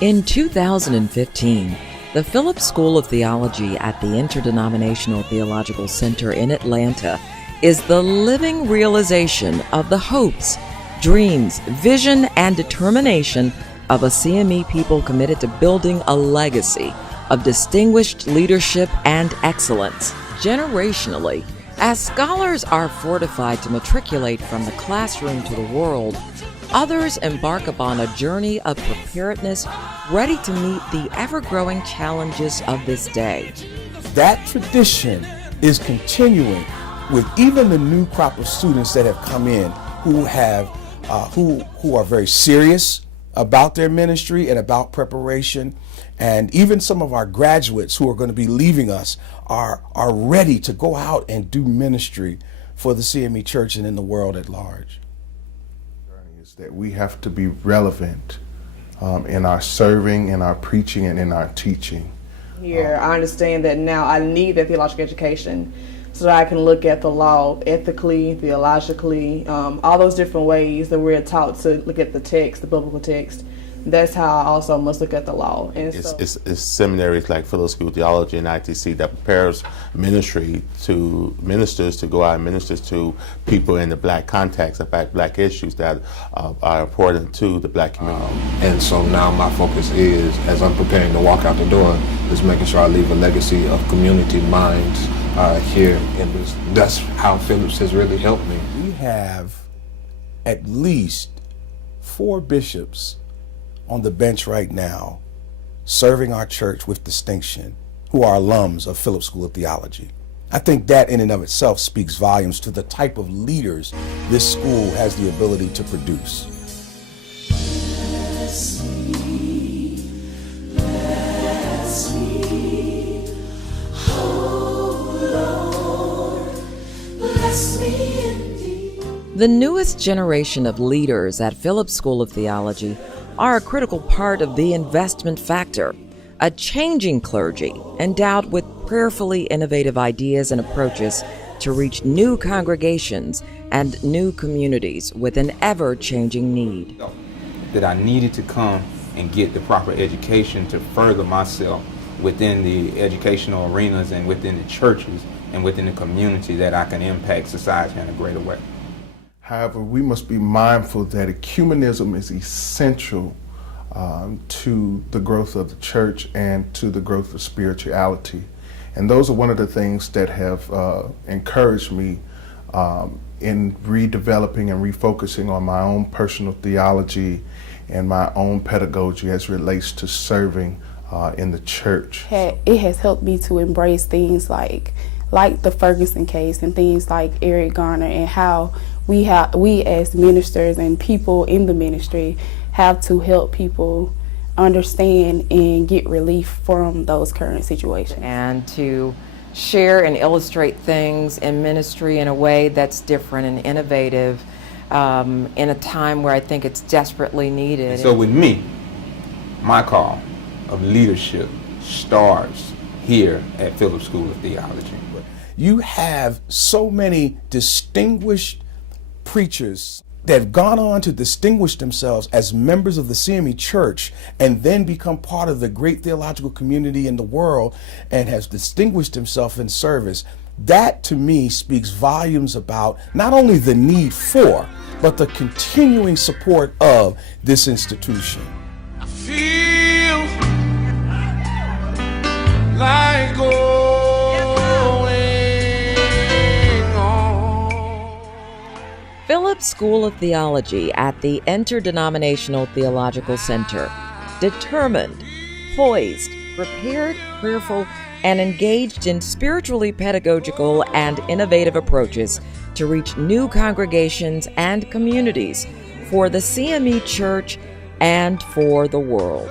In 2015, the Phillip School of Theology at the Interdenominational Theological Center in Atlanta is the living realization of the hopes, dreams, vision, and determination of a CME people committed to building a legacy of distinguished leadership and excellence. Generationally, as scholars are fortified to matriculate from the classroom to the world, others embark upon a journey of preparedness ready to meet the ever-growing challenges of this day. That tradition is continuing with even the new crop of students that have come in who are very serious about their ministry and about preparation, and even some of our graduates who are going to be leaving us are ready to go out and do ministry for the CME Church and in the world at large. Is that we have to be relevant in our serving, in our preaching, and in our teaching. Here, I understand that now I need that theological education so that I can look at the law ethically, theologically, all those different ways that we're taught to look at the text, the biblical text. That's how I also must look at the law. And it's seminaries like Phillip School of Theology and ITC that prepares ministers to go out and minister to people in the black context, about black issues that are important to the black community. And so now my focus is, as I'm preparing to walk out the door, is making sure I leave a legacy of community minds here. And that's how Phillips has really helped me. We have at least 4 bishops on the bench right now serving our church with distinction who are alums of Phillip School of Theology. I think that in and of itself speaks volumes to the type of leaders this school has the ability to produce. The newest generation of leaders at Phillip School of Theology are a critical part of the investment factor, a changing clergy endowed with prayerfully innovative ideas and approaches to reach new congregations and new communities with an ever-changing need. That I needed to come and get the proper education to further myself within the educational arenas and within the churches and within the community, that I can impact society in a greater way. However, we must be mindful that ecumenism is essential to the growth of the church and to the growth of spirituality. And those are one of the things that have encouraged me in redeveloping and refocusing on my own personal theology and my own pedagogy as it relates to serving in the church. It has helped me to embrace things like the Ferguson case and things like Eric Garner, and how we as ministers and people in the ministry have to help people understand and get relief from those current situations. And to share and illustrate things in ministry in a way that's different and innovative in a time where I think it's desperately needed. And so with me, my call of leadership starts here at Phillip School of Theology. You have so many distinguished preachers that have gone on to distinguish themselves as members of the CME Church and then become part of the great theological community in the world and has distinguished himself in service. That to me speaks volumes about not only the need for, but the continuing support of this institution. I feel like going Phillip School of Theology at the Interdenominational Theological Center. Determined, poised, prepared, prayerful, and engaged in spiritually pedagogical and innovative approaches to reach new congregations and communities for the CME Church and for the world.